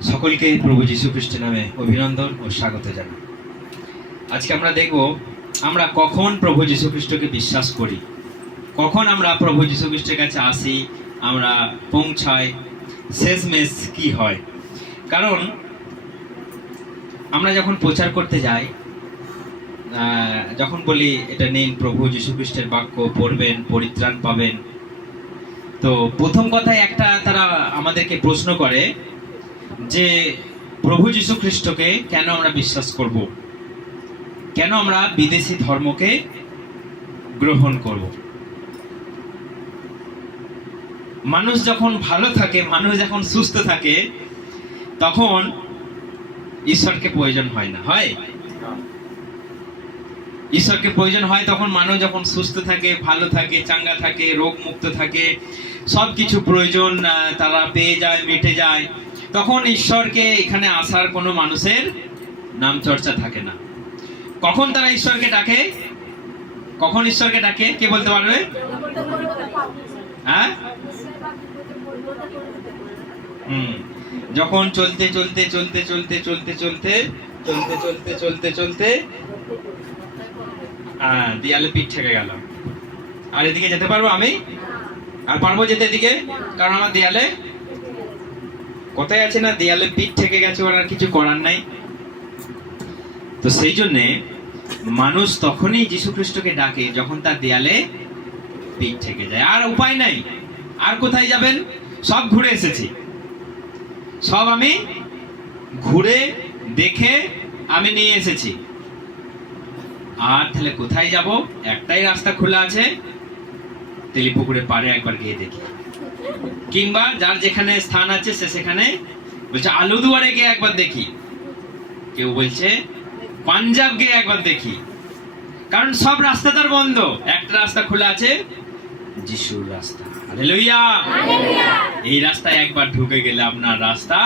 সকলকে প্রভু যীশু খ্রিস্টের নামে অভিনন্দন ও স্বাগত জানাই। আজকে আমরা দেখব আমরা কখন প্রভু যীশু খ্রিস্টকে বিশ্বাস করি, কখন আমরা প্রভু যীশু খ্রিস্টের কাছে আসি, আমরা পৌঁছাই, শেষমেশ কি হয়। কারণ আমরা যখন প্রচার করতে যাই, যখন বলি এটা নিন প্রভু যীশু খ্রিস্টের বাক্য পড়বেন, পরিত্রাণ পাবেন, তো প্রথম কথায় একটা তারা আমাদেরকে প্রশ্ন করে যে প্রভু যীশু খ্রিস্টকে কেন আমরা বিশ্বাস করব, কেন আমরা বিদেশি ধর্মকে গ্রহণ করব। মানুষ যখন ভালো থাকে, মানুষ যখন সুস্থ থাকে, তখন ঈশ্বরকে প্রয়োজন হয় না, হয় ঈশ্বরকে প্রয়োজন হয় তখন মানুষ যখন সুস্থ থাকে, ভালো থাকে, চাঙ্গা থাকে, রোগ মুক্ত থাকে, সবকিছু প্রয়োজন তারা পেয়ে যায়, মিটে যায়, তখন ঈশ্বরকে এখানে আসার কোনো মানুষের নাম চর্চা থাকে না। কখন তারা ঈশ্বরকে ডাকে, কখন ঈশ্বরকে ডাকে কে বলতে পারবে? হ্যাঁ, যখন চলতে চলতে চলতে চলতে চলতে চলতে চলতে চলতে চলতে চলতে দেয়ালে পিঠ ঠেকে গেল, আর এদিকে যেতে পারবো আমি? আর পারবো যেতে এদিকে? কারণ আমার দেয়ালে কোথায় আছে না, দেয়ালে পিঠ ঠেকে গেছে, ওর আর কিছু করার নাই। তো সেই জন্যে মানুষ তখনই যীশু খ্রিস্টকে ডাকে যখন তার দেয়ালে পিঠ ঠেকে যায়, আর উপায় নাই। আর কোথায় যাবেন? সব ঘুরে এসেছি, সব আমি ঘুরে দেখে আমি নিয়ে এসেছি, আর তাহলে কোথায় যাব? একটাই রাস্তা খোলা আছে, তেলিপুকুরের পাড়ে একবার গিয়ে দেখি, কিংবা যার যেখানে স্থান আছে সে সেখানে বলছে আলুদুয়ারে গিয়ে একবার দেখি, কেউ বলছে পাঞ্জাব গিয়ে একবার দেখি। কারণ সব রাস্তা তার বন্ধ, একটা রাস্তা খোলা আছে, যিশুর রাস্তা। হালেলুয়া! এই রাস্তায় একবার ঢুকে গেলে আপনার রাস্তা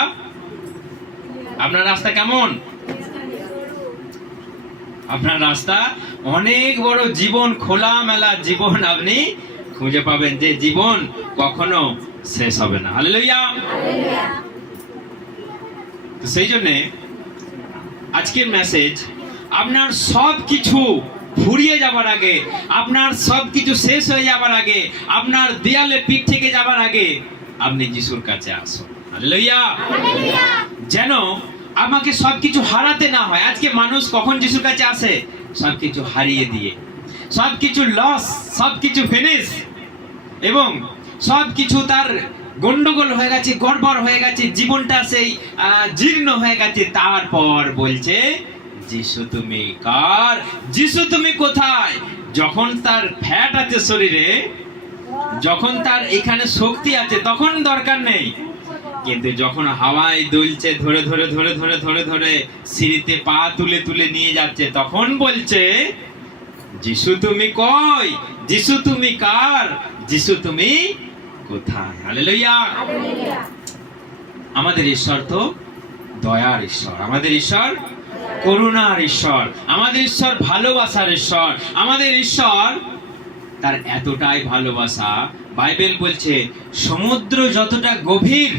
কেমন? আপনার রাস্তা অনেক বড় জীবন, খোলা মেলা জীবন আপনি খুঁজে পাবেন, যে জীবন কখনো শেষ হবে না। হালেলুয়া! তো সেই জন্যে আজকের মেসেজ, আপনার সব কিছু ফুরিয়ে যাবার আগে, আপনার সব কিছু শেষ হয়ে যাবার আগে, আপনার দেয়ালে পিঠ থেকে যাবার আগে আপনি যিশুর কাছে আসুন। হালেলুয়া! যেন আমাকে সবকিছু হারাতে না হয়। আজকে মানুষ কখন যিশুর কাছে আসে? সবকিছু হারিয়ে দিয়ে, সবকিছু লস, সবকিছু ফিনিশ, এবং সবকিছু তার গন্ডগোল হয়ে গেছে, গড়বড় হয়ে গেছে, জীবনটা সেই জীর্ণ হয়ে গেছে। তারপর বলছে যিশু তুমি কার, যিশু তুমি কোথায়? যখন তার ফ্যাট আছে শরীরে, যখন তার এখানে শক্তি আছে, তখন দরকার নেই। কিন্তু যখন হাওয়ায় দুলছে, ধরে ধরে ধরে ধরে ধরে ধরে সিঁড়িতে পা তুলে তুলে নিয়ে যাচ্ছে, তখন বলছে যিশু তুমি কই, যিশু তুমি কার, যিশু তুমি কোথায়? হালেলুয়া! আমাদের ঈশ্বর তো দয়ার ঈশ্বর, আমাদের ঈশ্বর করুণার ঈশ্বর, আমাদের ঈশ্বর ভালোবাসার ঈশ্বর। আমাদের ঈশ্বর তার এতটাই ভালোবাসা, বাইবেল বলছে সমুদ্র যতটা গভীর,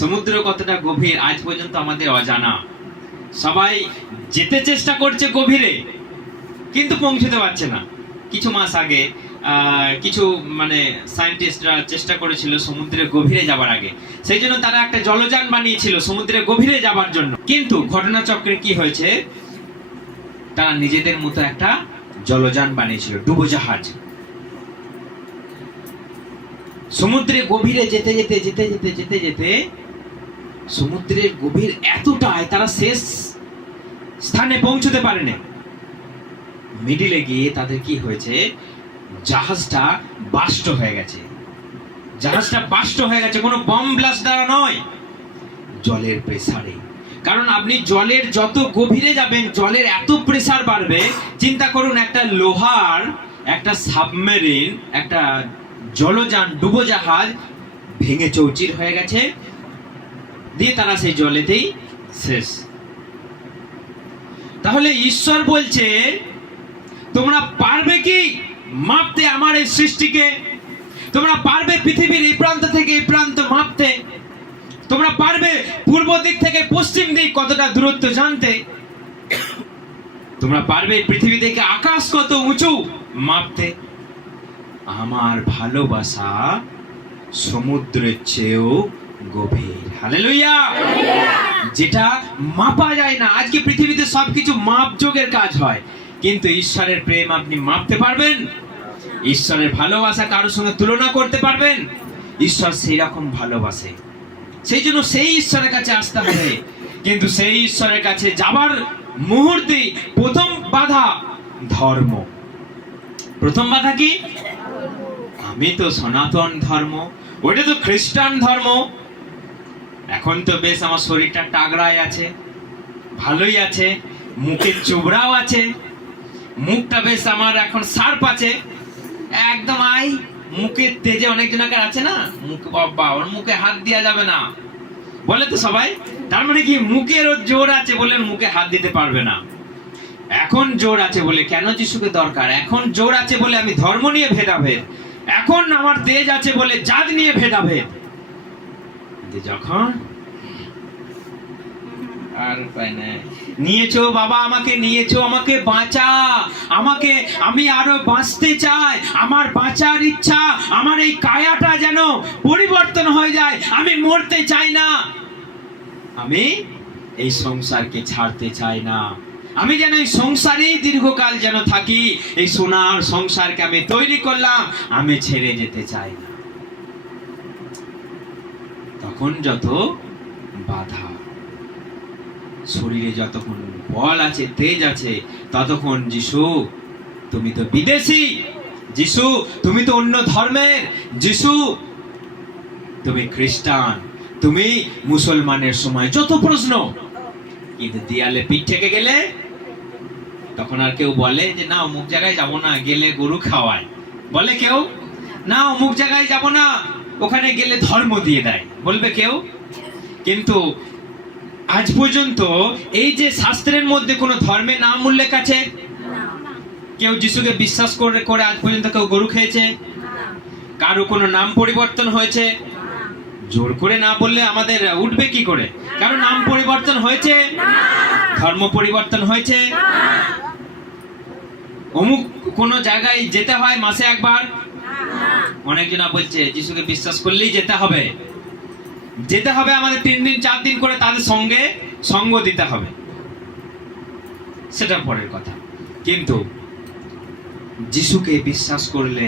সমুদ্র কতটা গভীর আজ পর্যন্ত আমাদের অজানা। সবাই যেতে চেষ্টা করছে গভীরে, কিন্তু পৌঁছতে পারছে না। কিছু মাস আগে কিছু সায়েন্টিস্টরা চেষ্টা করেছিল সমুদ্রের গভীরে যাবার আগে, সেই জন্য তারা একটা জলযান বানিয়েছিল সমুদ্রের গভীরে যাবার জন্য। কিন্তু ঘটনাচক্রে কি হয়েছে, তারা নিজেদের মতো একটা জলযান বানিয়েছিল, ডুবোজাহাজ। সমুদ্রের গভীরে যেতে যেতে যেতে যেতে যেতে যেতে সমুদ্রের গভীর এতটাই তারা শেষ স্থানে পৌঁছতে পারেনি। মিডিলে গিয়ে তাদের কি হয়েছে, জাহাজটা বাস্ট হয়ে গেছে। জাহাজটা বাস্ট হয়ে গেছে কোনো বম ব্লাস্ট দ্বারা নয়, জলের প্রেসারে। কারণ আপনি জলের যত গভীরে যাবেন, জলের এত প্রেসার বাড়বে। চিন্তা করুন, একটা লোহার একটা সাবমেরিন, একটা জলযান, ডুবোজাহাজ ভেঙে চৌচির হয়ে গেছে, দিয়ে তারা সেই জলেতেই শেষ। তাহলে ঈশ্বর বলছে তোমরা পারবে কি মাপতে আমার এই সৃষ্টিকে? তোমরা পারবে পৃথিবীর এই প্রান্ত থেকে এই প্রান্ত মাপতে? তোমরা পারবে পূর্ব দিক থেকে পশ্চিম দিক কতটা দূরত্ব জানতে? তোমরা পারবে পৃথিবী থেকে আকাশ কত উঁচু মাপতে? আমার ভালোবাসা সমুদ্রের চেয়েও গভীর। হালেলুয়া। যেটা মাপা যায় না। আজকে পৃথিবীতে সবকিছু মাপযোগের কাজ হয়, কিন্তু ঈশ্বরের প্রেম আপনি মাপতে পারবেন? ঈশ্বরের ভালোবাসা কারোর সঙ্গে তুলনা করতে পারবেন? ঈশ্বর সেই রকম ভালোবাসে, সেই জন্য সেই ঈশ্বরের কাছে আসতে হবে। কিন্তু সেই ঈশ্বরের কাছে যাবার মুহূর্তে প্রথম বাধা ধর্ম। প্রথম বাধা কি? আমি তো সনাতন ধর্ম, ওটা তো খ্রিস্টান ধর্ম। এখন তো বেশ আমার শরীরটা টাগড়ায় আছে, ভালোই আছে, মুখে চোবড়াও আছে, মুখটা বেশ আমার এখন শার্প আছে, একদম মুখের তেজে অনেক জনকার আছে না, মুখ বাবা ওর মুখে হাত দেওয়া যাবে না বলে তো সবাই। তার মানে কি মুখের জোর আছে বলে মুখে হাত দিতে পারবে না। এখন জোর আছে বলে কেন যিশুকে দরকার? এখন জোর আছে বলে আমি ধর্ম নিয়ে ভেদাভেদ, এখন আমার তেজ আছে বলে জাত নিয়ে ভেদাভেদ। যখন আর উপায় নাই, নিয়েছো বাবা, আমাকে নিয়েছো, আমাকে বাঁচা, আমাকে, আমি আরো বাঁচতে চাই, আমার বাঁচার ইচ্ছা, আমার এই কায়াটা যেন পরিবর্তন হয়ে যায়, আমি মরতে চাই না, আমি এই সংসারকে ছাড়তে চাই না, আমি যেন এই সংসারেই দীর্ঘকাল যেন থাকি, এই সোনার সংসারকে আমি তৈরি করলাম, আমি ছেড়ে যেতে চাই না। তখন যত বাধা, শরীরে যতক্ষণ বল আছে, তেজ আছে, ততক্ষণ যিশু তুমি তো বিদেশি, যিশু তুমি তো অন্য ধর্মের, যিশু তুমি খ্রিস্টান, তুমি মুসলমানের সময় যত প্রশ্ন। কিন্তু দেয়ালে পিঠ থেকে গেলে তখন আর কেউ বলে যে না অমুক জায়গায় যাব না, গেলে গরু খাওয়ায়, বলে কেউ না অমুক জায়গায় যাব না, ওখানে গেলে ধর্ম দিয়ে দেয়, বলবে কেউ। কিন্তু আজ পর্যন্ত এই যে শাস্ত্রের মধ্যে কোন ধর্মের নাম উল্লেখ আছে? কেউ যিশুকে বিশ্বাস করে করে আজ পর্যন্ত কেউ গরু খেয়েছে? কারো কোনো নাম পরিবর্তন হয়েছে? জোর করে না বললে আমাদের উঠবে কি করে? কারো নাম পরিবর্তন হয়েছে? ধর্ম পরিবর্তন হয়েছে? অমুক কোন জায়গায় যেতে হয় মাসে একবার? অনেকজনা বলছে যিশুকে বিশ্বাস করলেই যেতে হবে, যেতে হবে আমাদের 3 দিন 4 দিন করে তাদের সঙ্গে সঙ্গ দিতে হবে, সেটা পরের কথা। কিন্তু যিশুকে বিশ্বাস করলে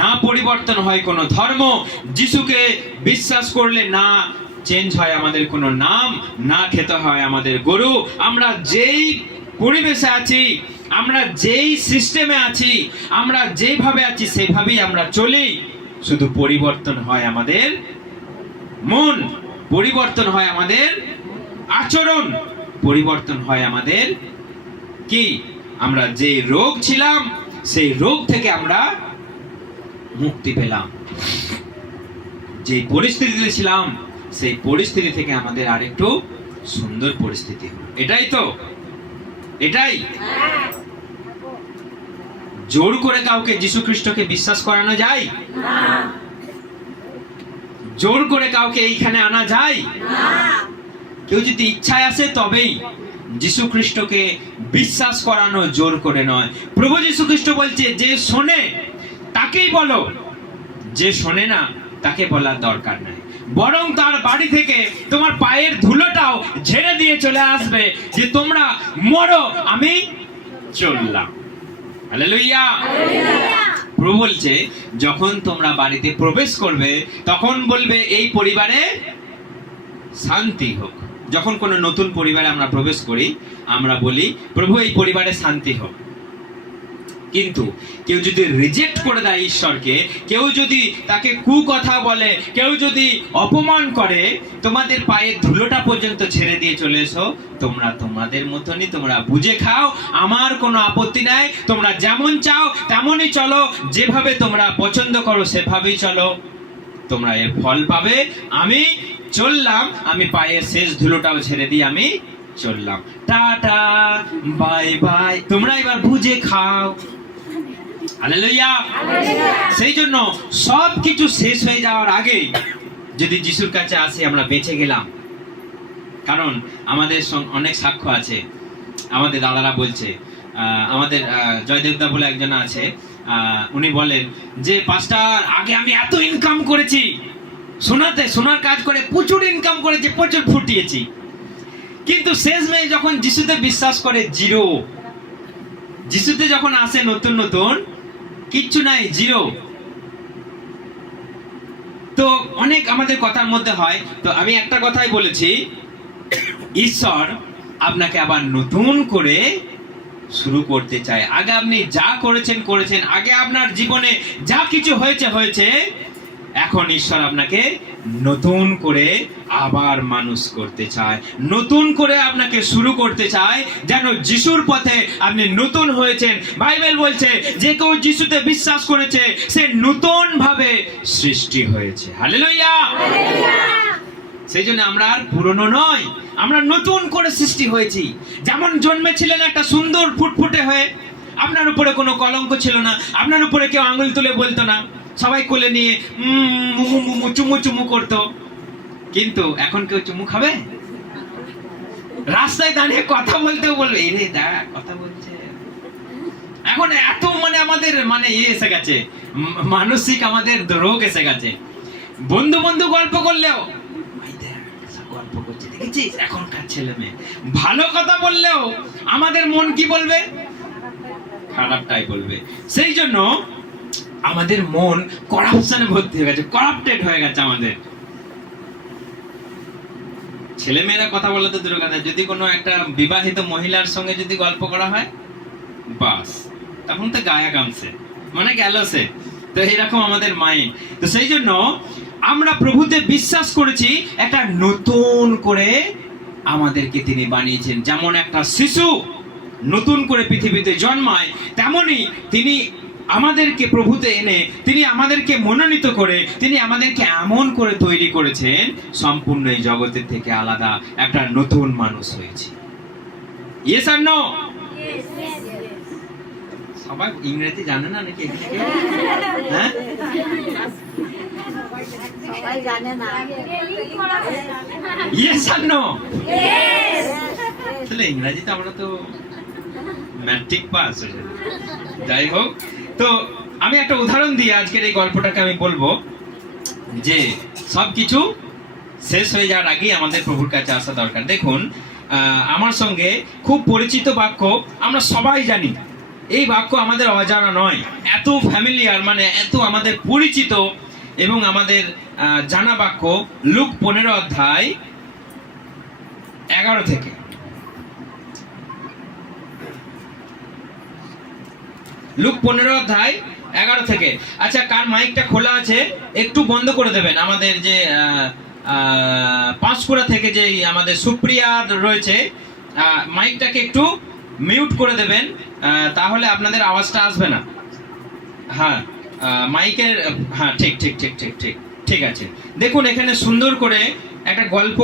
না পরিবর্তন হয় কোনো ধর্ম, যিশুকে বিশ্বাস করলে না চেঞ্জ হয় আমাদের কোনো নাম, না খেতে হয় আমাদের গরু, আমরা যেই পরিবেশে আছি, আমরা যেই সিস্টেমে আছি, আমরা যেভাবে আছি সেইভাবেই আমরা চলি। শুধু পরিবর্তন হয় আমাদের মন, পরিবর্তন হয় আমাদের আচরণ, পরিবর্তন হয় আমাদের কি, আমরা যে রোগ ছিলাম সেই রোগ থেকে আমরা মুক্তি পেলাম, যে পরিস্থিতিতে ছিলাম সেই পরিস্থিতি থেকে আমাদের আরেকটু সুন্দর পরিস্থিতি হলো। এটাই তো, এটাই। জোর করে কাউকে যীশু খ্রিস্টকে বিশ্বাস করানো যায়? জোর করে কাউকে এইখানে আনা যায়? কেউ যদি ইচ্ছায় আসে তবেই। যীশু খ্রিস্টকে বিশ্বাস করানো জোর করে নয়। প্রভু যীশু খ্রিস্ট বলছে যে শোনে তাকেই বলো, যে শোনে না তাকে বলার দরকার নাই। বরং তার বাড়ি থেকে তোমার পায়ের ধুলোটাও ঝেড়ে দিয়ে চলে আসবে যে তোমরা মরো, আমি চললাম। হালেলুয়া। প্রভু বলছে যখন তোমরা বাড়িতে প্রবেশ করবে তখন বলবে এই পরিবারে শান্তি হোক। যখন কোনো নতুন পরিবারে আমরা প্রবেশ করি আমরা বলি প্রভু এই পরিবারে শান্তি হোক। কিন্তু কেউ যদি রিজেক্ট করে দেয় ঈশ্বরকে, কেউ যদি তাকে কুকথা বলে, কেউ যদি অপমান করে, তোমাদের পায়ের ধুলোটা পর্যন্ত ছেড়ে দিয়ে চলে এসো, তোমরা তোমাদের মতনই তোমরা বুঝে খাও, আমার কোনো আপত্তি নাই, তোমরা যেমন চাও তেমনই চলো, যেভাবে তোমরা পছন্দ করো সেভাবেই চলো, তোমরা এর ফল পাবে। আমি চললাম, আমি পায়ের শেষ ধুলোটাও ছেড়ে দিয়ে আমি চললাম, টাটা বাই বাই, তোমরা এবার বুঝে খাও। হালেলুয়া। সেই জন্য সবকিছু শেষ হয়ে যাওয়ার আগে যদি যিশুর কাছে আসি আমরা বেঁচে গেলাম। কারণ আমাদের অনেক সাক্ষ্য আছে। আমাদের দাদারা বলছে, আমাদের জয়দেবদা বলে একজন আছে, উনি বলেন যে পাস্টার আগে আমি এত ইনকাম করেছি, সোনার কাজ করে প্রচুর ইনকাম করেছি, প্রচুর ফুটিয়েছি, কিন্তু শেষমেশ যখন যিশুতে বিশ্বাস করে জিরো। যিশুতে যখন আসে নতুন নতুন কিচ্ছু নাই, জিরো। তো অনেক আমাদের কথার মধ্যে হয়। তো আমি একটা কথাই বলেছি, ঈশ্বর আপনাকে আবার নতুন করে শুরু করতে চায়। আগে আপনি যা করেছেন, আগে আপনার জীবনে যা কিছু হয়েছে, এখন ঈশ্বর আপনাকে নতুন করে আবার মানুষ করতে চায়, নতুন করে আপনাকে শুরু করতে চায়, যেন যিশুর পথে আপনি নতুন হয়েছেন। বাইবেল বলছে যে কেউ যিশুতে বিশ্বাস করেছে সে নতুন ভাবে সৃষ্টি হয়েছে। হালেলুয়া। সেই জন্য আমরা আর পুরনো নয়, আমরা নতুন করে সৃষ্টি হয়েছি। যেমন জন্মেছিলেন একটা সুন্দর ফুটফুটে হয়ে, আপনার উপরে কোনো কলঙ্ক ছিল না, আপনার উপরে কেউ আঙুল তুলে বলতো না, সবাই কোলে নিয়ে চুমু করতো। কিন্তু এখন কেউ চুমু খাবে? রাস্তায় দাঁড়িয়ে কথা বলতেও বলবে, এরে দা কথা বলছে। এখন এত আমাদের এসে গেছে, মানসিক আমাদের রোগ এসে গেছে। বন্ধু গল্প করলেও গল্প করছে, দেখেছিস এখনকার ছেলে মেয়ে। ভালো কথা বললেও আমাদের মন কি বলবে? খারাপটাই বলবে। সেই জন্য আমাদের মন করাপশনে ভর্তি হয়ে গেছে, করাপ্টেড হয়ে গেছে আমাদের। ছেলে মেয়েরা কথা বলে তো দূরের কথা, যদি কোনো একটা বিবাহিত মহিলার সঙ্গে যদি গল্প করা হয়, বাস তখন তো গায়ে গামছে, গেল সে। তো এরকম আমাদের মাইন্ড। তো সেই জন্য আমরা প্রভুতে বিশ্বাস করেছি, একটা নতুন করে আমাদেরকে তিনি বানিয়েছেন। যেমন একটা শিশু নতুন করে পৃথিবীতে জন্মায়, তেমনি তিনি আমাদেরকে প্রভুতে এনে তিনি আমাদেরকে মনোনীত করে তিনি আমাদেরকে এমন করে তৈরি করেছেন, সম্পূর্ণ এই জগতের থেকে আলাদা একটা নতুন মানুষ হয়েছে। ইয়েস আর নো? সবাই ইংরেজি জানে না নাকি? হ্যাঁ, সবাই জানে না। ইয়েস আর নো? তাহলে ইংরেজিতে আমরা তো ম্যাট্রিক পাস। যাই হোক, তো আমি একটা উদাহরণ দিয়ে আজকের এই গল্পটাকে আমি বলবো যে সবকিছু শেষ হয়ে যাওয়ার আগেই আমাদের প্রভুর কাছে আসা দরকার। দেখুন, আমার সঙ্গে খুব পরিচিত বাক্য, আমরা সবাই জানি, এই বাক্য আমাদের অজানা নয়, এত ফ্যামিলিয়ার, এত আমাদের পরিচিত এবং আমাদের জানা বাক্য। লুক 15 অধ্যায় 11 থেকে। লুক 15 অধ্যায় 11 থেকে। আচ্ছা, কার মাইকটা খোলা আছে একটু বন্ধ করে দেবেন। আমাদের যে পাঁশকুড়া থেকে যে আমাদের সুপ্রিয়া রয়েছে, মাইকটাকে একটু মিউট করে দেবেন, তাহলে আপনাদের আওয়াজটা আসবে না। হ্যাঁ, মাইকের, হ্যাঁ, ঠিক আছে। দেখুন, এখানে সুন্দর করে একটা গল্প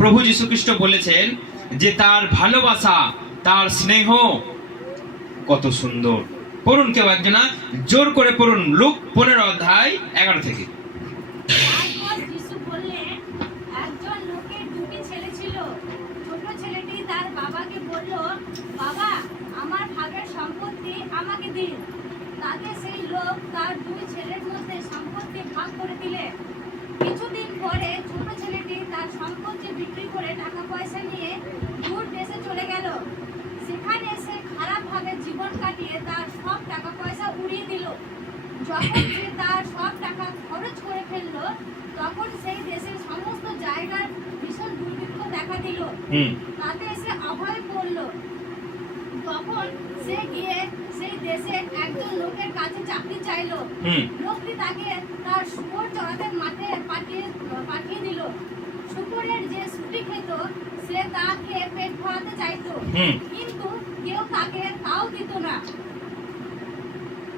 প্রভু যীশু খ্রিস্ট বলেছেন যে তার ভালোবাসা, তার স্নেহ কত সুন্দর। পড়ুন, কেউ একজনা জোর করে পড়ুন, লুক 15 অধ্যায় 11 থেকে। একজন লোকের 2টি ছেলে ছিল। ছোট ছেলেটি তার বাবাকে বলল, বাবা, আমার ভাগের সম্পত্তি আমাকে দিন। তাতে সেই লোক তার 2 ছেলের মধ্যে সম্পত্তি ভাগ করে দিলে। কিছুদিন পরে ছোট ছেলেটি তার সম্পত্তি বিক্রি করে টাকা পয়সা নিয়ে দূর দেশে চলে গেল। সেখানে সে খারাপভাবে জীবন কাটিয়ে তার সব টাকা পয়সা উড়িয়ে দিল। যখন সে তার সব টাকা খরচ করে ফেলল, তখন সেই দেশের সমস্ত জায়গার ভীষণ দুর্ভিক্ষ দেখা দিল। তাতে সে অভয় পড়ল। তখন সে গিয়ে সেই দেশের একজন লোকের কাছে চাকরি চাইল। লোকটি তাকে তার শুকর চড়াতে মাঠে পাঠিয়ে দিল। শুকরের যে ছুটি খেত সে তা খেয়ে পেট ভরাতে চাইতো, কিন্তু কেউ তাকে তাও দিত না।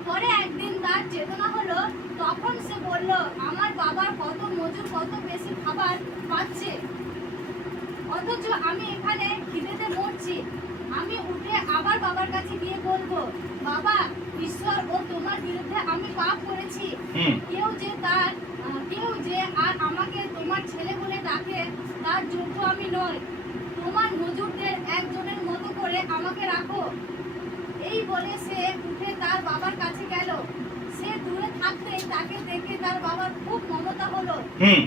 পরে একদিন তার চেতনা হলো, তখন সে বলল, আমার বাবার কত মজুর কত বেশি খাবার পাচ্ছে, অথচ আমি এখানে খিদেতে মরছি। আমি উঠে আবার বাবার কাছে গিয়ে বলবো, বাবা, ঈশ্বর ও তোমার বিরুদ্ধে আমি পাপ করেছি। কেউ যে তার কেউ যে আর আমাকে তোমার ছেলে বলে ডাকে তার যোগ্য আমি নই। তোমার মজুরদের একজনের মতো করে আমাকে রাখো। এই বলে সে উঠে তার বাবার কাছে গেল। সে দূরে থাকতে তাকে দেখে তার বাবার খুব মমতা হলো।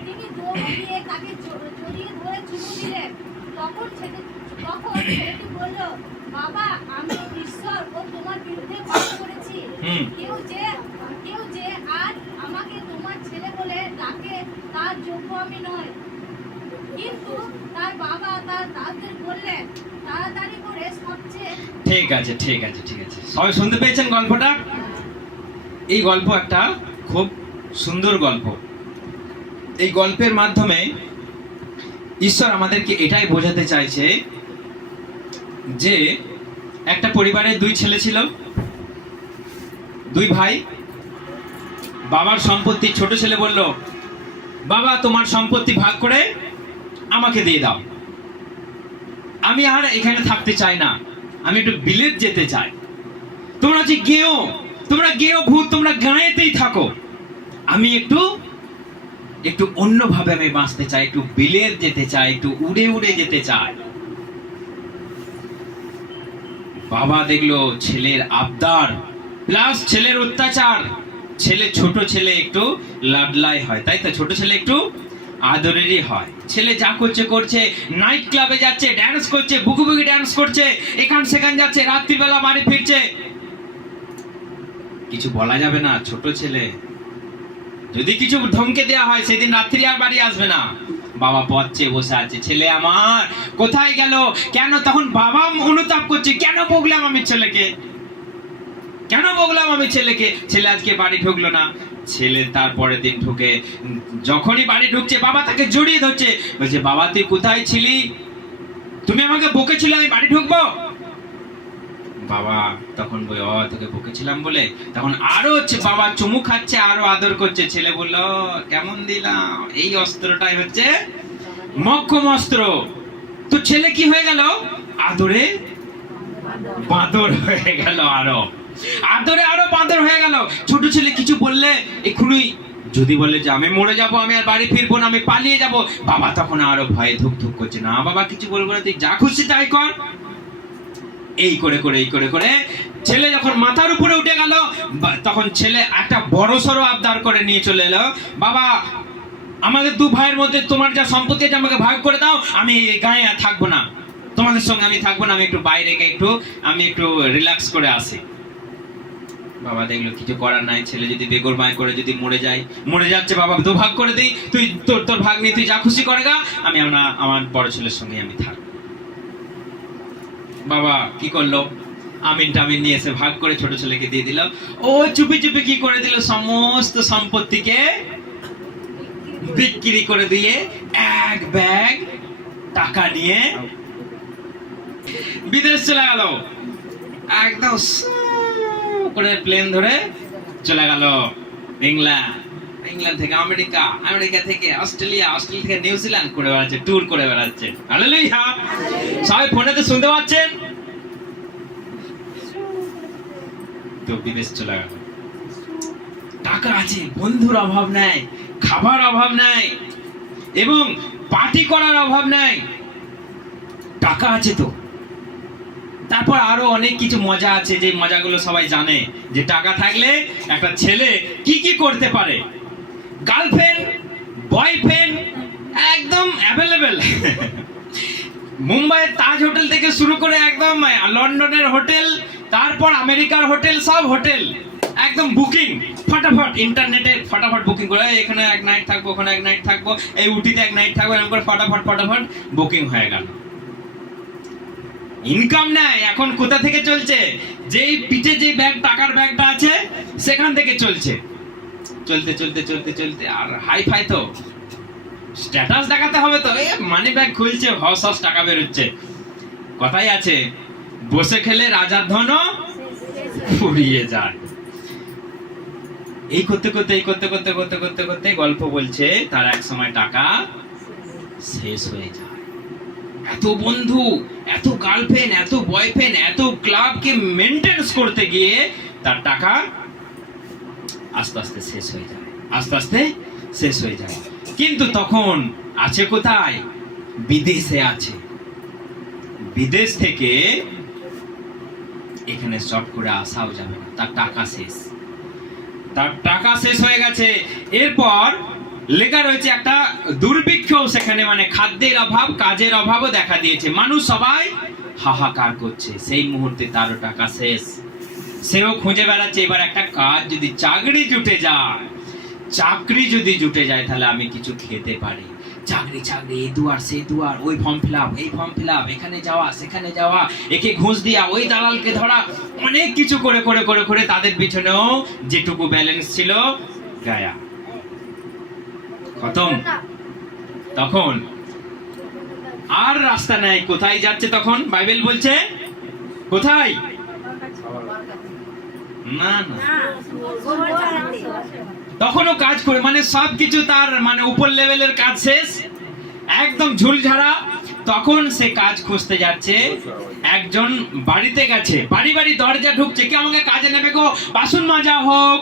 তিনি দৌড়ে গিয়ে তাকে জড়িয়ে ধরে চুমু দিলেন। তখন ছেলেটি বলল, বাবা, আমি ঈশ্বর ও তোমার বিরুদ্ধে পাপ করেছি। কেউ যে আর আমাকে তোমার ছেলে বলে ডাকে তার যোগ্য আমি নই। কিন্তু তার বাবা তার দাদদের বললেন, তাড়াতাড়ি করে সবচেয়ে ঠিক আছে, ঠিক আছে, ঠিক আছে, সবাই শুনতে পেয়েছেন গল্পটা? এই গল্প একটা খুব সুন্দর গল্প। এই গল্পের মাধ্যমে ঈশ্বর আমাদেরকে এটাই বোঝাতে চাইছে যে একটা পরিবারে দুই ছেলে ছিল, দুই ভাই। বাবার সম্পত্তি ছোট ছেলে বলল, বাবা, তোমার সম্পত্তি ভাগ করে আমাকে দিয়ে দাও। আমি আর এখানে থাকতে চাই না, আমি একটু বিলেত যেতে চাই। তোমরা যে গেও ভূত, তোমরা গাঁয়েতেই থাকো। আমি একটু অন্যভাবে আমি বাঁচতে চাই, একটু বিলেত যেতে চাই, একটু উড়ে উড়ে যেতে চাই। বাবা দেখলো ছেলের আবদার প্লাস ছেলের অত্যাচার। ছোট ছেলে একটু লাডলাই হয়, তাই তো? ছোট ছেলে একটু আদরেরই হয়। ছেলে যা করছে, নাইট ক্লাবে যাচ্ছে, ড্যান্স করছে, বুকুবুকি ড্যান্স করছে, এখান সেখান যাচ্ছে, রাত্রিবেলা বাড়ি ফিরছে। কিছু বলা যাবে না, ছোট ছেলে। যদি কিছু ধমকে দেওয়া হয় সেদিন রাত্রি আর বাড়ি আসবে না। বাবা পথ চেয়ে বসে আছে, ছেলে আমার কোথায় গেল, কেন? তখন বাবা অনুতাপ করছে, কেন বকলাম আমি ছেলেকে, ছেলে আজকে বাড়ি ঢুকলো না। ছেলে তারপরের দিন ঢুকে, যখনই বাড়ি ঢুকছে বাবা তাকে জড়িয়ে ধরছে, বলছে, বাবা তুই কোথায় ছিলি? তুমি আমাকে বকেছিলে আমি বাড়ি ঢুকবো? বাবা তখন বলে, তোকে বকেছিলাম বলে। তখন আরো বাবা চুমু খাচ্ছে, আরো আদর করছে। ছেলে বলল, কেমন দিলাম? এই অস্ত্রটাই হচ্ছে মক্ষম অস্ত্র। তো ছেলে কি হয়ে গেল? আদরে বাঁদর হয়ে গেল, আরো বাঁদর হয়ে গেল। ছোট ছেলে কিছু বললে এক্ষুনি যদি বলে যে আমি মরে যাব, আমি আর বাড়ি ফিরবো না, আমি পালিয়ে যাব, বাবা তখন আরো ভয়ে ধুক ধুক করছে, না বাবা কিছু বলবো না, তুই যা খুশি তাই কর। এই করে ছেলে যখন মাথার উপরে উঠে গেল, তখন ছেলে একটা বড়সড় আবদার করে নিয়ে চলে এলো, বাবা আমাদের দু ভাইয়ের মধ্যে তোমার যা সম্পত্তি আছে আমাকে ভাগ করে দাও, আমি এই গায়ে আর থাকবো না, তোমাদের সঙ্গে আমি থাকবো না, আমি একটু বাইরে গিয়ে একটু রিল্যাক্স করে আসি। বাবা দেখলো কিছু করার নাই, ছেলে যদি বেগরমায় করে যদি মরে যাচ্ছে, বাবা দু ভাগ করে দিই, তুই তোর ভাগ নিয়ে তুই যা খুশি করে গা, আমি আমার বড় ছেলের সঙ্গে আমি থাকবো। বাবা কি করলো, আমিন টামিন নিয়ে এসে ভাগ করে ছোট ছেলেকে দিয়ে দিল। ও চুপি চুপি কি করে দিল, সমস্ত সম্পত্তিকে বিক্রি করে দিয়ে এক ব্যাগ টাকা নিয়ে বিদেশ চলে গেল। একদম করে প্লেন ধরে চলে গেল ইংল্যান্ড থেকে আমেরিকা, আমেরিকা থেকে অস্ট্রেলিয়া, অস্ট্রেলিয়া থেকে নিউজিল্যান্ড করে বেড়াচ্ছে, ট্যুর করে বেড়াচ্ছে। হালেলুয়া! সবাই ফোনেতে শুনতে পাচ্ছেন তো? বিদেশ চলে গেল। টাকা আছে, বন্ধুর অভাব নাই, খাবার অভাব নাই, এবং পার্টি করার অভাব নাই, টাকা আছে তো। তারপর আরো অনেক কিছু মজা আছে, যে মজাগুলো সবাই জানে, যে টাকা থাকলে একটা ছেলে কি কি করতে পারে। গার্লফ্রেন্ড, বয়ফ্রেন্ড একদম অ্যাভেলেবেল। মুম্বাইয়ের তাজ হোটেল থেকে শুরু করে একদম লন্ডনের হোটেল, তারপর আমেরিকার হোটেল, সব হোটেল একদম বুকিং ফটাফট, ইন্টারনেটে ফটাফট বুকিং করে, এখানে এক নাইট থাকবো, ওখানে এক নাইট থাকবো, এই উটিতে এক নাইট থাকবো, এরকম করে ফটাফট বুকিং হয়ে গেল। ইনকাম নাই, এখন কোথা থেকে চলছে? যেই পিঠে যে টাকার ব্যাগটা আছে সেখান থেকে চলছে। চলতে আর হাই ফাই তো স্ট্যাটাস দেখাতে হবে তো, মানি ব্যাগ খুলছে, হস টাকা বেরোচ্ছে। কথাই আছে, বসে খেলে রাজার ধনও ফুরিয়ে যায়। এই করতে করতে গল্প বলছে, তার এক সময় টাকা শেষ হয়ে যায়। এত বন্ধু, এত গার্লফ্রেন্ড, এত বয়ফ্রেন্ড, এত ক্লাবকে মেনটেন্স করতে গিয়ে তার টাকা আস্তে আস্তে শেষ হয়ে যায়, আস্তে আস্তে শেষ হয়ে যায়। কিন্তু তখন আছে কোথায়? বিদেশে আছে। বিদেশ থেকে এখানে শর্ট করে আসাও যাবে না, তার টাকা শেষ। তার টাকা শেষ হয়ে গেছে। এরপর লেখা রয়েছে একটা দুর্ভিক্ষ সেখানে, মানে খাদ্যের অভাব, কাজের অভাবও দেখা দিয়েছে। মানুষ সবাই হাহাকার করছে। সেই মুহূর্তে তারও টাকা শেষ। সেও খুঁজে বেড়াচ্ছে এবার একটা কাজ, যদি চাকরি জুটে যায়, চাকরি যদি জুটে যায় তাহলে আমি কিছু খেতে পারি। চাকরি চাকরি, এই দুয়ার সেই দুয়ার, ওই ফর্ম ফিল আপ, এই ফর্ম ফিল আপ, এখানে যাওয়া সেখানে যাওয়া, একে ঘুষ দিয়া, ওই দালালকে ধরা, অনেক কিছু করে করে করে করে তাদের পিছনেও যেটুকু ব্যালেন্স ছিল গায়া খতম। তখন আর রাস্তা নেই, কোথায় যাচ্ছে তখন? বাইবেল বলছে কোথায়? না না, তখনও কাজ করে, মানে সবকিছু তার মানে উপর লেভেলের কাজ শেষ, একদম ঝুলঝাড়া। তখন সে কাজ খুঁজতে যাচ্ছে। একজন বাড়িতে গেছে, বাড়ি বাড়ি দরজা ঢুকছে, কে আমাকে কাজে নেবে গো? বাসন মাজা হোক,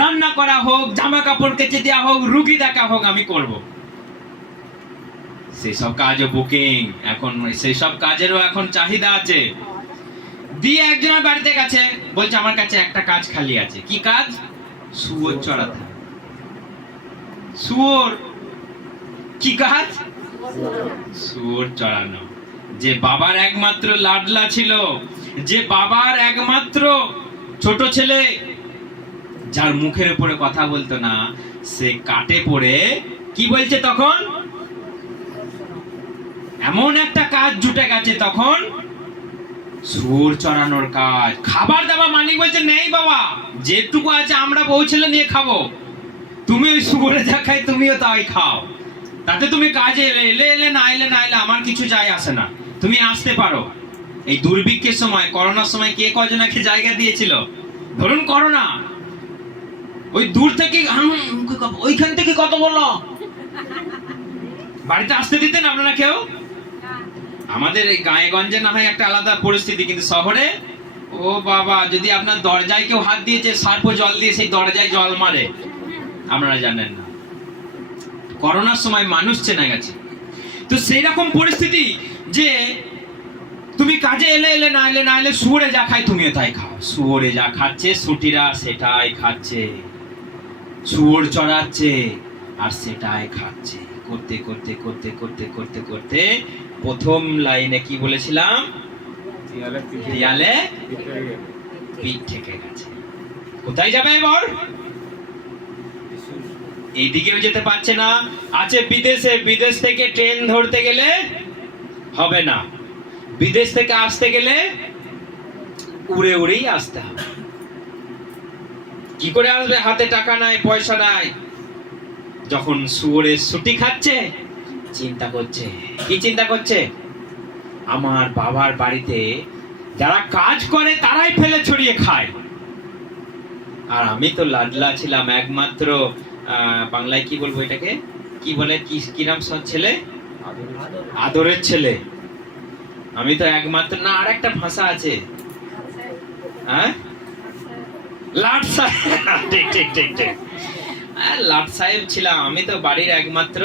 রান্না করা হোক, জামা কাপড় কেচে দেওয়া হোক, রুগী দেখা হোক, আমি করব। সেসব কাজও বুকিং এখন, সেসব কাজেরও এখন চাহিদা আছে। দিয়ে একজনের বাড়িতে গেছে, বলছে আমার কাছে একটা কাজ খালি আছে। কি কাজ? শুয়োর চড়াতে। শুয়োর? কি কাজ? শুয়োর চড়ানো। যে বাবার একমাত্র লাডলা ছিল, যে বাবার একমাত্র ছোট ছেলে, যার মুখের উপরে কথা বলতো না, সে কাটে পড়ে কি বলছে তখন? এমন একটা কাজ জুটে গেছে তখন, শুয়োর চড়ানোর কাজ। খাবার দাবার মালিক বলছে নেই বাবা, যেটুকু আছে আমরা বউ ছেলে নিয়ে খাবো, তুমি ওই শুয়োরে যা খাই তুমিও তাই খাও, তাতে তুমি কাজে এলে এলে এলে, না এলে না এলে আমার কিছু যায় আসে না, তুমি আসতে পারো। এই দুর্ভিক্ষের সময়, করোনার সময় কে কজনাকে জায়গা দিয়েছিল? ধরুন করোনা, ওই দূর থেকে ওইখান থেকে কত বললো, বাড়িতে আসতে দিতেন আপনারা কেউ? আমাদের এই গায়ে গঞ্জে না হয় একটা আলাদা পরিস্থিতি, কিন্তু শহরে ও বাবা, যদি আপনার দরজায় কেউ হাত দিয়েছে, সার্প জল দিয়ে সেই দরজায় জল মারে, আপনারা জানেন না। করোনার সময় মানুষ চেনা গেছে। তো সেই রকম পরিস্থিতি যে তুমি কাজে এলে এলে, না এলে না এলে, শুয়োরে যা খায় তুমিও তাই খাও। শুয়োরে যা খাচ্ছে সুটিরা সেটাই খাচ্ছে, শুয়োর চড়াচ্ছে আর সেটাই খাচ্ছে। করতে করতে করতে করতে করতে করতে প্রথম লাইনে কি বলেছিলাম? দেয়ালে পিঠ ঠেকে গেছে। কোথায় যাবে এবার? এইদিকেও যেতে পারছে না, আছে বিদেশে। বিদেশ থেকে ট্রেন ধরতে গেলে হবে না, বিদেশ থেকে আসতে গেলে উড়ে উড়েই আসতে হবে। কি করে আসবে? হাতে টাকা নাই, পয়সা নাই। যখন শুয়োরের ছুটি খাচ্ছে, চিন্তা করছে। কি চিন্তা করছে? আমার বাবার বাড়িতে যারা কাজ করে তারাই ফেলে ছড়িয়ে খায়, আর আমি তো লাডলা ছিলাম, একমাত্র বাংলায় কি বলবো এটাকে, কি বলে, কি নাম ছেলে? আদরের ছেলে। আমি তো একমাত্র, না আর একটা ভাষা আছে, হ্যাঁ, লাট সাহেব। ঠিক ঠিক ঠিক ঠিক, লাট সাহেব ছিলাম আমি তো, বাড়ির একমাত্র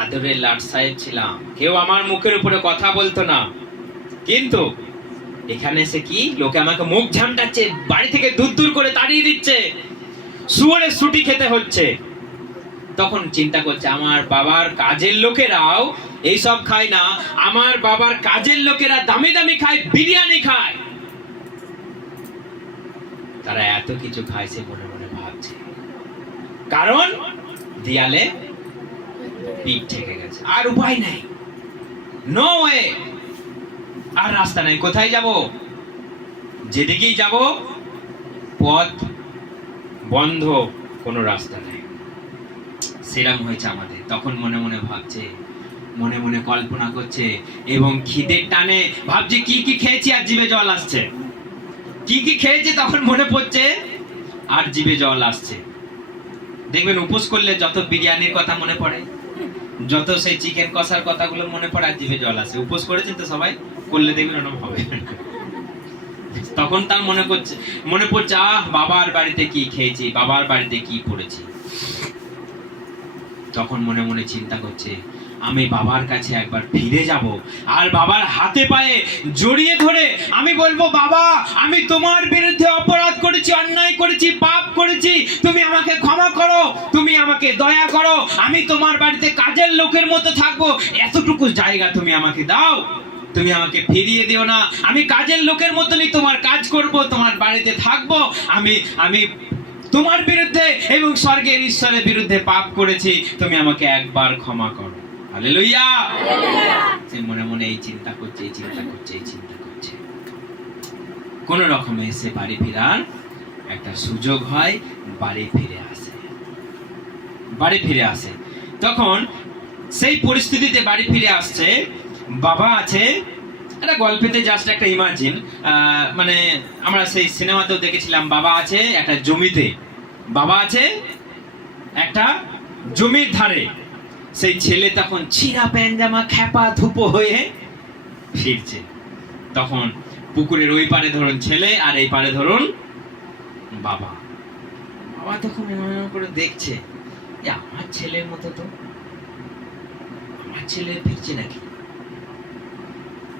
আদরের লাট সাহেব ছিলাম। কেউ আমার মুখের উপরে কথা বলতো না, কিন্তু এখানে এসে কি লোকে আমাকে মুখ ঝামটাচ্ছে, বাড়ি থেকে দূর দূর করে তাড়িয়ে দিচ্ছে, শুয়োরের ছুটি খেতে হচ্ছে। তখন চিন্তা করছে, আমার বাবার কাজের লোকেরাও এইসব খায় না, আমার বাবার কাজের লোকেরা দামি দামি খায়, বিরিয়ানি খায়, তারা এত কিছু খায়, সে মনে মনে ভাবছে। কারণ দেয়ালে পিঠ ঠেকে গেছে, আর উপায় নাই, নো ওয়ে, আর রাস্তা নাই। কোথায় যাব? যেদিকেই যাব পথ বন্ধ, কোনো রাস্তা নেই। সেরকম হয়েছে আমাদের। তখন মনে মনে ভাবছে, মনে মনে কল্পনা করছে, এবং খিদের টানে ভাবছে কি কি খেয়েছি আর জিভে জল আসছে, কি কি খেয়েছে তখন মনে পড়ছে আর জিভে জল আসছে। দেখবেন উপোস করলে যত বিরিয়ানির কথা মনে পড়ে, যত সেই চিকেন কষার কথাগুলো মনে পড়ে, আর জিভে জল আসে। উপোস করেছেন তো সবাই? করলে দেখবেন ওরকম হবে। তখন তার মনে পড়ছে, আহ বাবার বাড়িতে কি খেয়েছি, বাবার বাড়িতে কি পড়েছি। তখন মনে মনে চিন্তা করছে, আমি বাবার কাছে একবার ফিরে যাব আর বাবার হাতে পায়ে জড়িয়ে ধরে আমি বলবো, বাবা আমি তোমার বিরুদ্ধে অপরাধ করেছি, অন্যায় করেছি, পাপ করেছি, তুমি আমাকে ক্ষমা করো, তুমি আমাকে দয়া করো, আমি তোমার বাড়িতে কাজের লোকের মতো থাকবো, এতটুকু জায়গা তুমি আমাকে দাও, তুমি আমাকে ফিরিয়ে দিও না, আমি কাজের লোকের মতনই তোমার কাজ করব, তোমার বাড়িতে থাকবো, আমি আমি তোমার বিরুদ্ধে এবং স্বর্গের ঈশ্বরের বিরুদ্ধে পাপ করেছি, তুমি আমাকে একবার ক্ষমা করো। হালেলুয়া। সে মনে মনে এই চিন্তা করছে, এই চিন্তা করছে, এই চিন্তা করছে। কোন রকমে এসে বাড়ি ফেরার একটা সুযোগ হয়, বাড়ি ফিরে আসে। বাড়ি ফিরে আসে তখন সেই পরিস্থিতিতে বাড়ি ফিরে আসছে, বাবা আছে, একটা গল্পেতে জাস্ট একটা ইমাজিন, মানে আমরা সেই সিনেমাতেও দেখেছিলাম, বাবা আছে একটা জমিতে, বাবা আছে একটা জমির ধারে, সেই ছেলে তখন ছিঁড়া প্যান্ট জামা খ্যাপা ধুপো হয়ে ফিরছে। তখন পুকুরের ওই পারে ধরুন ছেলে আর এই পারে ধরুন বাবা। বাবা তখন এমন করে দেখছে, আমার ছেলের মতো তো, আমার ছেলে ফিরছে নাকি,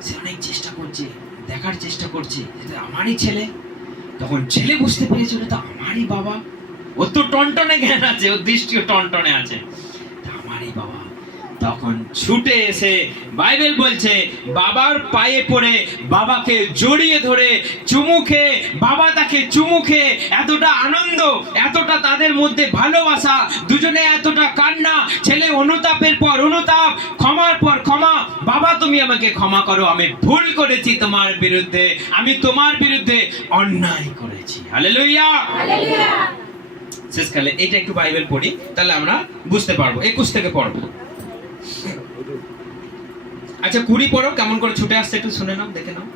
সে অনেক চেষ্টা করছে, দেখার চেষ্টা করছে আমারই ছেলে। তখন ছেলে বুঝতে পেরেছিল তো আমারই বাবা, ওর তো টনটনে জ্ঞান আছে, ওর দৃষ্টিও টনটনে আছে, আমারই বাবা। তখন ছুটে এসে বাইবেল বলছে বাবার পায়ে পড়ে বাবাকে জড়িয়ে ধরে চুমু খেয়ে, বাবা তাকে চুমু খেয়ে, এতটা আনন্দ, এতটা তাদের মধ্যে ভালোবাসা, দুজনে এতটা কান্না, ছেলে অনুতাপের পর অনুতাপ, ক্ষমার পর ক্ষমা, বাবা তুমি আমাকে ক্ষমা করো, আমি ভুল করেছি তোমার বিরুদ্ধে, আমি তোমার বিরুদ্ধে অন্যায় করেছি। হালেলুয়া। শেষকালে এটা একটু বাইবেল পড়ি, তাহলে আমরা বুঝতে পারবো। 21 থেকে পড়বো। আচ্ছা 20 পড়ো, কেমন করে ছুটে আসছে একটু শুনে নাও, দেখে নাও।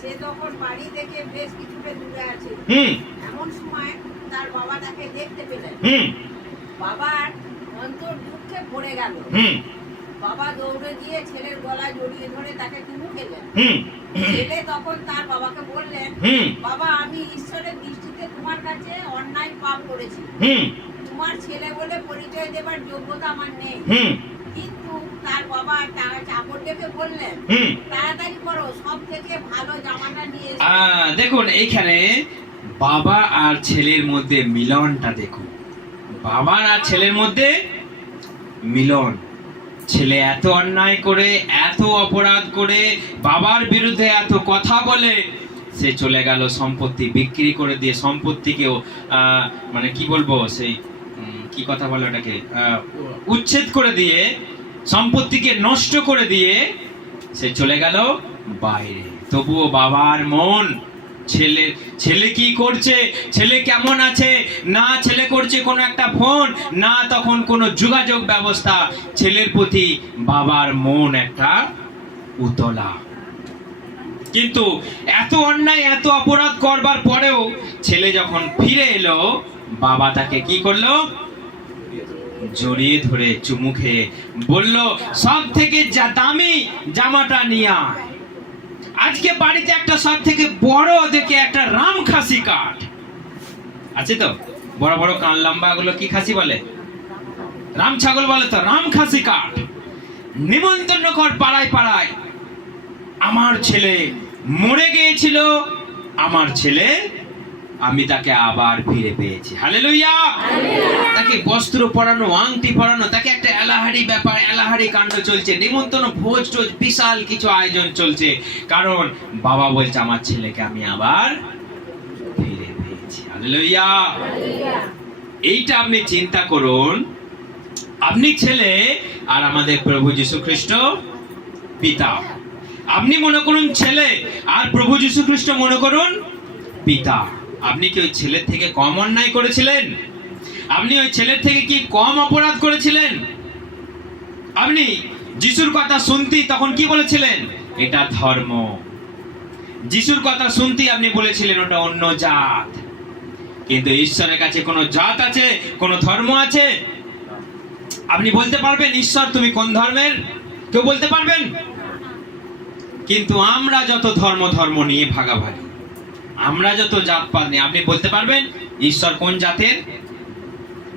সে তখন বাড়ি থেকে বেশ কিছুটা দূরে আছে। এমন সময় তার বাবা তাকে দেখতে পেলেন। বাবার অন্তর দুঃখে ভরে গেল। বাবা দৌড়ে গিয়ে ছেলের গলায় জড়িয়ে ধরে তাকে চুমু খেলেন। ছেলে তখন তার বাবাকে বললেন, বাবা আমি ঈশ্বরের দৃষ্টিতে তোমার কাছে অন্যায় পাপ করেছি, তোমার ছেলে বলে পরিচয় দেবার যোগ্যতা আমার নেই। কিন্তু তার বাবা তার চাকর ডেকে বললেন, তাড়াতাড়ি করো, সব থেকে ভালো জামাটা নিয়ে এসো। দেখুন এইখানে বাবা আর ছেলের মধ্যে মিলনটা দেখুন, বাবার আর ছেলের মধ্যে মিলন। ছেলে এত অন্যায় করে, এত অপরাধ করে, বাবার বিরুদ্ধে এত কথা বলে, সে চলে গেল সম্পত্তি বিক্রি করে দিয়ে, সম্পত্তিকেও মানে কি বলবো, সেই কি কথা বলে ওটাকে, উচ্ছেদ করে দিয়ে, সম্পত্তিকে নষ্ট করে দিয়ে সে চলে গেল বাইরে। তবুও বাবার মন, ছেলে কি করছে, ছেলে কেমন আছে, না ছেলে করছে কোনো একটা ফোন, না তখন কোনো যোগাযোগ ব্যবস্থা, ছেলের প্রতি বাবার মন একটা উতলা। কিন্তু এত অন্যায়, এত অপরাধ করবার পরেও ছেলে যখন ফিরে এলো, বাবা তাকে কি করলো, জড়িয়ে ধরে চুমু খেয়ে বলল, সব থেকে দামি জামাটা নিয়ে আয়। আজকে বাড়িতে একটা সব থেকে বড় দেখে একটা রাম খাসি কাঠ আছে, তো বড় বড় কান লম্বা, গুলো কি খাসি বলে, রাম ছাগল বলে, তো রাম খাসি কাঠ নিমন্ত্রণ কর পাড়ায় পাড়ায়। আমার ছেলে মরে গিয়েছিল, আমার ছেলে, আমি তাকে আবার ফিরে পেয়েছি। হালেলুয়া। তাকে বস্ত্র পরানো, আংটি পরানো, তাকে একটা এলাহারি ব্যাপার, এলাহারি কাণ্ড চলছে, নিমন্ত্রণ, ভোজ টোজ, বিশাল কিছু আয়োজন চলছে, কারণ বাবা বলছে আমার ছেলেকে আমি আবার ফিরে পেয়েছি। হালেলুয়া। এইটা আপনি চিন্তা করুন, আপনি ছেলে আর আমাদের প্রভু যীশু খ্রিস্ট পিতা। আপনি মনে করুন ছেলে আর প্রভু যীশু খ্রিস্ট মনে করুন পিতা। আপনি কি ওই ছেলের থেকে কম অন্যায় করেছিলেন? আপনি ওই ছেলের থেকে কি কম অপরাধ করেছিলেন? আপনি যিশুর কথা শুনতেই তখন কি বলেছিলেন, এটা ধর্ম। যিশুর কথা শুনতেই আপনি বলেছিলেন ওটা অন্য জাত। কিন্তু ঈশ্বরের কাছে কোনো জাত আছে, কোনো ধর্ম আছে? আপনি বলতে পারবেন ঈশ্বর তুমি কোন ধর্মের? কেউ বলতে পারবেন? কিন্তু আমরা যত ধর্ম নিয়ে ভাগাভাগি, আমরা যত জাতপাত নিয়ে, আপনি বলতে পারবেন ঈশ্বর কোন জাতের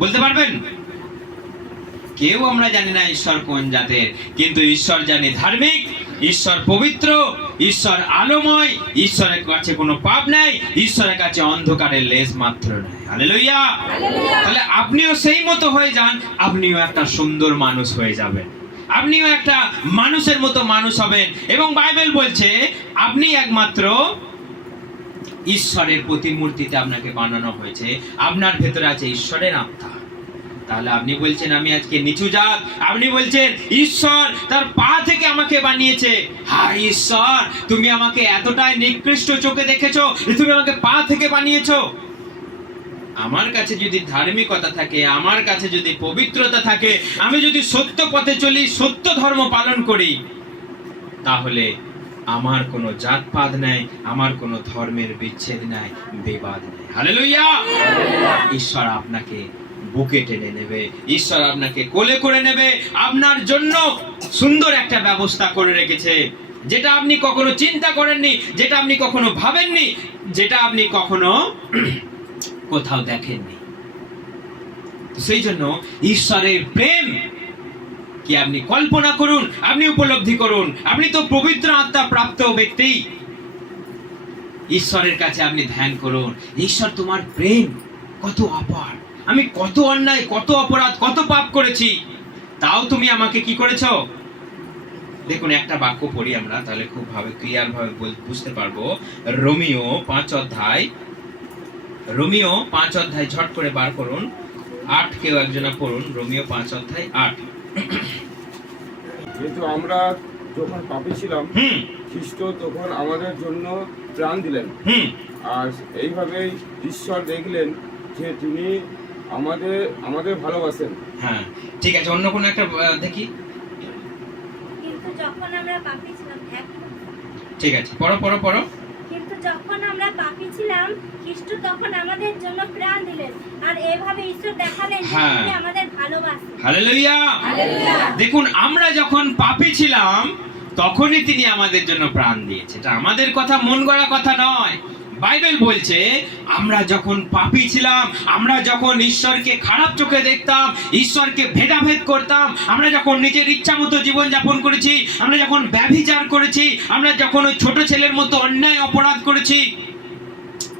বলতে পারবেন? কেউ আমরা জানি না ঈশ্বর কোন জাতের, কিন্তু ঈশ্বর জানে ধার্মিক, ঈশ্বর পবিত্র, ঈশ্বর আলোময়, ঈশ্বরের কাছে কোনো পাপ নাই, ঈশ্বরের কাছে অন্ধকারের লেশ মাত্র নাই। হালেলুয়া। তাহলে আপনিও সেই মতো হয়ে যান, আপনিও একটা সুন্দর মানুষ হয়ে যাবেন, আপনিও একটা মানুষের মতো মানুষ হবেন। এবং বাইবেল বলছে আপনি একমাত্র ঈশ্বরের প্রতিমূর্তিতে আপনাকে বানানো হয়েছে, আপনার ভেতরে আছে ঈশ্বরের আত্মা। তাহলে আপনি বলছেন আমি আজকে নিচু জাত, আপনি বলছেন ঈশ্বর তার পা থেকে আমাকে বানিয়েছে। হায় ঈশ্বর, তুমি আমাকে এতটাই নিকৃষ্ট চোখে দেখেছো যে তুমি আমাকে পা থেকে বানিয়েছো। আমার কাছে যদি ধার্মিকতা থাকে, আমার কাছে যদি পবিত্রতা থাকে, আমি যদি সত্য পথে চলি, সত্য ধর্ম পালন করি, তাহলে আমার কোনো জাতপাত নাই, আমার কোনো ধর্মের বিচ্ছেদ নাই, বিবাদ নাই। হালেলুয়া। ঈশ্বর আপনাকে বুকে টেনে নেবে, ঈশ্বর আপনাকে কোলে করে নেবে, আপনার জন্য সুন্দর একটা ব্যবস্থা করে রেখেছে, যেটা আপনি কখনো চিন্তা করেননি, যেটা আপনি কখনো ভাবেননি, যেটা আপনি কখনো কোথাও দেখেননি। সেই জন্য ঈশ্বরের প্রেম কি আপনি কল্পনা করুন, আপনি উপলব্ধি করুন। আপনি তো পবিত্র আত্মা প্রাপ্ত ব্যক্তি, ঈশ্বরের কাছে আপনি ধ্যান করুন, ঈশ্বর তোমার প্রেম কত অপার, আমি কত অন্যায়, কত অপরাধ, কত পাপ করেছি, তাও তুমি আমাকে কি করেছো। দেখুন একটা বাক্য পড়ি আমরা, তাহলে খুব ভাবে ক্লিয়ার ভাবে বুঝতে পারবো। রোমিও 5 অধ্যায়, রোমিও 5 অধ্যায় ঝট করে বার করুন, 8 কেউ একজনা পড়ুন, রোমিও 5 অধ্যায় 8। যেহেতু আমরা যখন পাপী ছিলাম, খ্রিস্ট তখন আমাদের জন্য প্রাণ দিলেন। আর এইভাবেই ঈশ্বর দেখলেন যে তিনি আমাদের ভালোবাসেন। হ্যাঁ, ঠিক আছে, অন্য কোন একটা দেখি। কিন্তু যখন আমরা পাপী ছিলাম, ঠিক আছে, পড়ো পড়ো পড়ো। কিন্তু যখন আমরা পাপী ছিলাম, খ্রিস্ট তখন আমাদের জন্য প্রাণ দিলেন, আর এভাবে ঈশ্বর দেখালেন যে হ্যাঁ। তিনি আমাদের ভালোবাসেন। হালেলুয়া। হালেলুয়া। দেখুন আমরা যখন পাপী ছিলাম তখনই তিনি আমাদের জন্য প্রাণ দিয়েছে। এটা আমাদের কথা, মন গড়া কথা নয়। বাইবেল বলছে আমরা যখন পাপী ছিলাম, আমরা যখন ঈশ্বরকে খারাপ চোখে দেখতাম, ঈশ্বরকে ভেদাভেদ করতাম, আমরা যখন নিজের ইচ্ছা মতো জীবন যাপন করেছি, আমরা যখন ব্যভিচার করেছি, আমরা যখন ওই ছোট ছেলের মতো অন্যায় অপরাধ করেছি,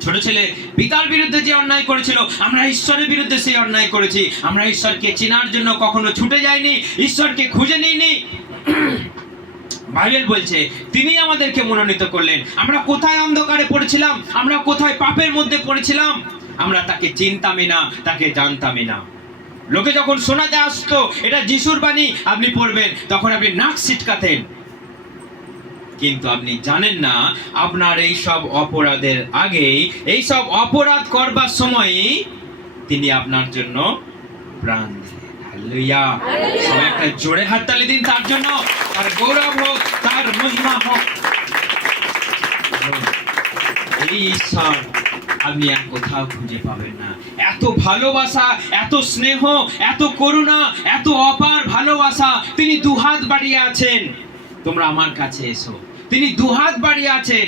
ছোট ছেলে পিতার বিরুদ্ধে যে অন্যায় করেছিল, আমরা ঈশ্বরের বিরুদ্ধে সেই অন্যায় করেছি। আমরা ঈশ্বরকে চেনার জন্য কখনো ছুটে যাইনি, ঈশ্বরকে খুঁজে নিইনি। বাইবেল বলছে তিনি আমাদেরকে মনোনীত করলেন। আমরা কোথায় অন্ধকারে পড়েছিলাম, আমরা কোথায় পাপের মধ্যে পড়েছিলাম, আমরা তাকে চিনতামই না, তাকে জানতামই না। লোকে যখন শোনাতে আসতো এটা যিশুর বাণী, আপনি পড়বেন, তখন আপনি নাক ছিটকাতেন। কিন্তু আপনি জানেন না আপনার এই সব অপরাধের আগেই, এই সব অপরাধ করবার সময়ই তিনি আপনার জন্য প্রাণ দিলেন। হালেলুয়া। সবাই একটা জোরে হাততালি দিন তার জন্য, তার গৌরব হোক, তার মহিমা হোক। এই ঈশ্বর আপনি আর কোথাও খুঁজে পাবেন না। এত ভালোবাসা, এত স্নেহ, এত করুণা, এত অপার ভালোবাসা। তিনি দুহাত বাড়িয়ে আছেন, তোমরা আমার কাছে এসো। তিনি দুহাত বাড়িয়ে আছেন,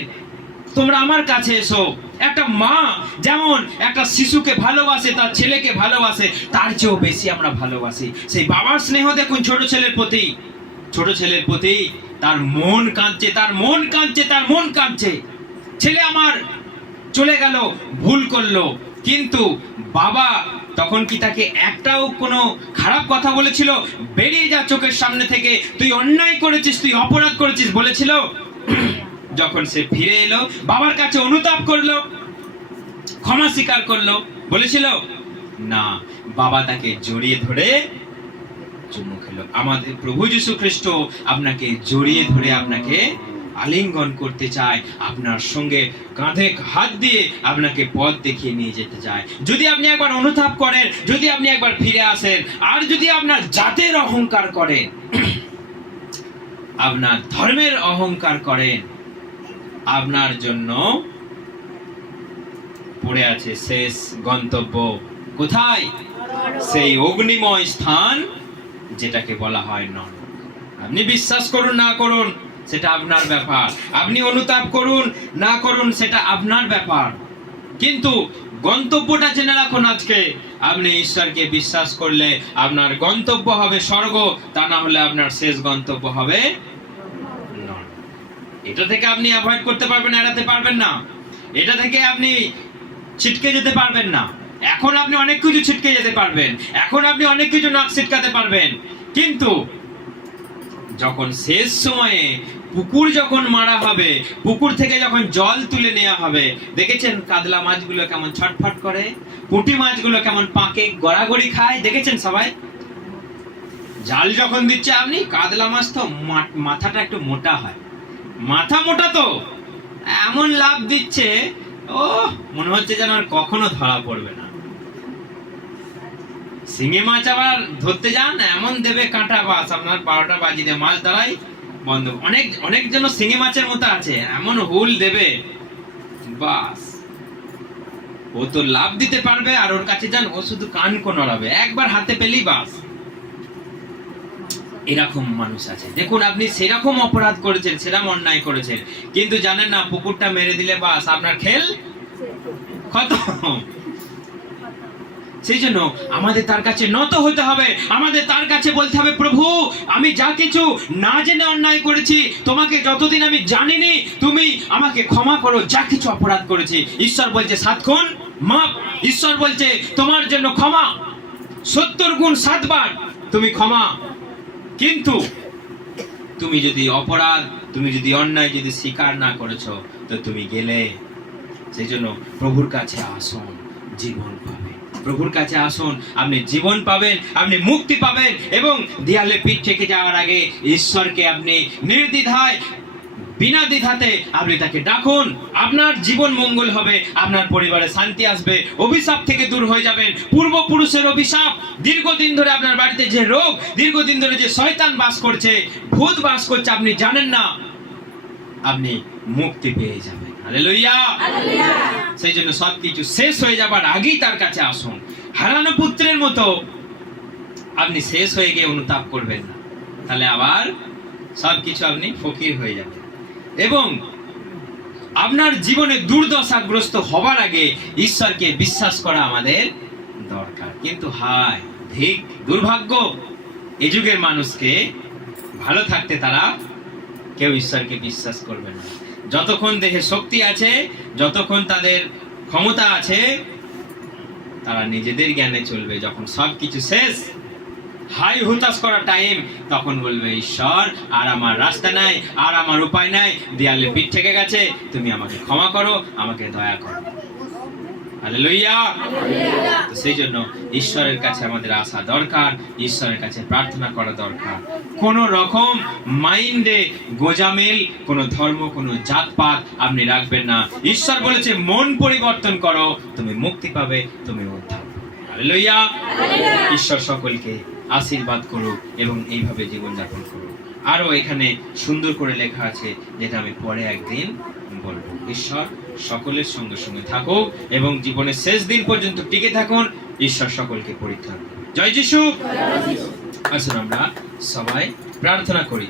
তোমরা আমার কাছে এসো। একটা মা যেমন একটা শিশুকে ভালোবাসে, তার ছেলেকে ভালোবাসে, তার চেয়েও বেশি আমরা ভালোবাসি। সেই বাবার স্নেহ দেখুন ছোট ছেলের প্রতি, ছোট ছেলের প্রতি তার মন কাঁদছে, তার মন কাঁদছে, তার মন কাঁদছে। ছেলে আমার চলে গেল, ভুল করলো, কিন্তু বাবা তখন কি তাকে একটাও কোনো খারাপ কথা বলেছিল? বেরিয়ে যা চোখের সামনে থেকে, তুই অন্যায় করেছিস, তুই অপরাধ করেছিস বলেছিল? যখন সে ফিরে এলো, বাবার কাছে অনুতাপ করলো, ক্ষমা স্বীকার করলো, বলেছিল না? বাবা তাকে জড়িয়ে ধরে চুমু খেলো। আমাদের প্রভু যীশু খ্রিস্ট আপনাকে জড়িয়ে ধরে আপনাকে আলিঙ্গন করতে চায়, আপনার সঙ্গে কাঁধে হাত দিয়ে আপনাকে পথ দেখিয়ে নিয়ে যেতে চায়। যদি আপনি একবার অনুতাপ করেন, যদি আপনি একবার ফিরে আসেন, আর যদি আপনার জাতের অহংকার করেন, আপনার ধর্মের অহংকার করেন, আপনার জন্য পড়ে আছে শেষ গন্তব্য। কোথায়? সেই অগ্নিময় স্থান যেটাকে বলা হয় নরক। আপনি বিশ্বাস করুন না করুন সেটা আপনার ব্যাপার, আপনি অনুতাপ করুন না করুন সেটা আপনার ব্যাপার, কিন্তু গন্তব্যটা জেনে রাখুন। আজকে আপনি ঈশ্বরকে বিশ্বাস করলে আপনার গন্তব্য হবে স্বর্গ, তা না হলে আপনার শেষ গন্তব্য হবে নরক। এটা থেকে আপনি অ্যাভয়েড করতে পারবেন, এড়াতে পারবেন না। এটা থেকে আপনি ছিটকে যেতে পারবেন না। এখন আপনি অনেক কিছু ছিটকে যেতে পারবেন, এখন আপনি অনেক কিছু নাক ছিটকাতে পারবেন, কিন্তু যখন শেষ সময়ে পুকুর যখন মারা হবে, পুকুর থেকে যখন জল তুলে নেওয়া হবে, দেখেছেন কাতলা মাছগুলো কেমন ছটফট করে, পুঁটি মাছগুলো কেমন পাকে গড়াগড়ি খায়, দেখেছেন সবাই? জাল যখন দিচ্ছে আপনি, কাতলা মাছ তো মাথাটা একটু মোটা হয়, মাথা মোটা তো এমন লাভ দিচ্ছে, ও মনে হচ্ছে যেন আর কখনো ধরা পড়বে না। শিঙি মাছ আবার ধরতে যান, এমন দেবে কাঁটা, বাস আপনার 12টা বাজিয়ে দিয়ে মাছ ধরাই বন্ধ। অনেক জন শিঙি মাছের মতো আছে, এমন হুল দেবে, বাস ও তো লাভ দিতে পারবে, আর ওর কাছে যান ও শুধু কান নড়াবে, একবার হাতে পেলেই বাস। এরকম মানুষ আছে। দেখুন, আপনি সেরকম অপরাধ করেছেন, সেরকম অন্যায় করেছেন, কিন্তু জানেন না পুকুরটা মেরে দিলে বাস আপনার খেল খতম। সেই জন্য আমাদের তার কাছে নত হতে হবে, আমাদের তার কাছে বলতে হবে, প্রভু আমি যা কিছু না জেনে অন্যায় করেছি, তোমাকে যতদিন আমি জানিনি তুমি আমাকে ক্ষমা করো, যা কিছু অপরাধ করেছি। ঈশ্বর বলছে 7 গুণ মাপ, ঈশ্বর বলছে তোমার জন্য ক্ষমা 70 গুণ 7 বার তুমি ক্ষমা। কিন্তু তুমি যদি অপরাধ, তুমি যদি অন্যায় যদি স্বীকার না করেছো, তো তুমি গেলে। সেই জন্য প্রভুর কাছে আসুন, জীবন পাবেন। প্রভুর কাছে আসুন, আপনি জীবন পাবেন, আপনি মুক্তি পাবেন, এবং দেয়ালে পিঠ থেকে যাওয়ার আগে ঈশ্বরকে আপনি নির্দ্বিধায়, বিনা দ্বিধাতে আপনি তাকে ডাকুন। আপনার জীবন মঙ্গল হবে, আপনার পরিবারে শান্তি আসবে, অভিশাপ থেকে দূর হয়ে যাবেন। পূর্বপুরুষের অভিশাপ, দীর্ঘদিন ধরে আপনার বাড়িতে যে রোগ, দীর্ঘদিন ধরে যে শয়তান বাস করছে, ভূত বাস করছে, আপনি জানেন না, আপনি মুক্তি পেয়ে যাবেন। হালেলুয়া। সেই জন্য সবকিছু শেষ হয়ে যাবার আগেই তার কাছে আসুন। হারানো পুত্রের মতো আপনি শেষ হয়ে গিয়ে অনুতাপ করবেন না, তাহলে আবার সবকিছু আপনি ফকির হয়ে যাবেন। এবং আপনার জীবনে দুর্দশাগ্রস্ত হবার আগে ঈশ্বরকে বিশ্বাস করা আমাদের দরকার। কিন্তু হায় ঠিক দুর্ভাগ্য, এই যুগের মানুষকে ভালো থাকতে তারা কেউ ঈশ্বরকে বিশ্বাস করবে না। যতক্ষণ দেহে শক্তি আছে, যতক্ষণ তাদের ক্ষমতা আছে, তারা নিজেদের জ্ঞানে চলবে। যখন সবকিছু শেষ, হাই হুতাশ করা টাইম, তখন বলবে ঈশ্বর আর আমার রাস্তা নাই, আর আমার উপায় নাই, দেয়ালে পিঠ থেকে গেছে, তুমি আমাকে ক্ষমা করো, আমাকে দয়া করো। হালেলুয়া। তো সেই জন্য ঈশ্বরের কাছে আমাদের আসা দরকার, ঈশ্বরের কাছে প্রার্থনা করা দরকার। কোন রকম মাইন্ডে গোজামিল, কোন ধর্ম, কোন জাতপাত আপনি রাখবেন না। ঈশ্বর বলেছে মন পরিবর্তন করো, তুমি মুক্তি পাবে, তুমি উদ্ধার পাবে। হালেলুয়া। ঈশ্বর সকলকে আশীর্বাদ করুক এবং এইভাবে জীবনযাপন করুক। আরো এখানে সুন্দর করে লেখা আছে, যেটা আমি পরে একদিন বলবো। ঈশ্বর সকলের সঙ্গে সঙ্গে থাকুক এবং জীবনের শেষ দিন পর্যন্ত টিকে থাকুন। ঈশ্বর সকলকে পরিত্রাণ করুন। জয় যিশু। আসুন আমরা সবাই প্রার্থনা করি।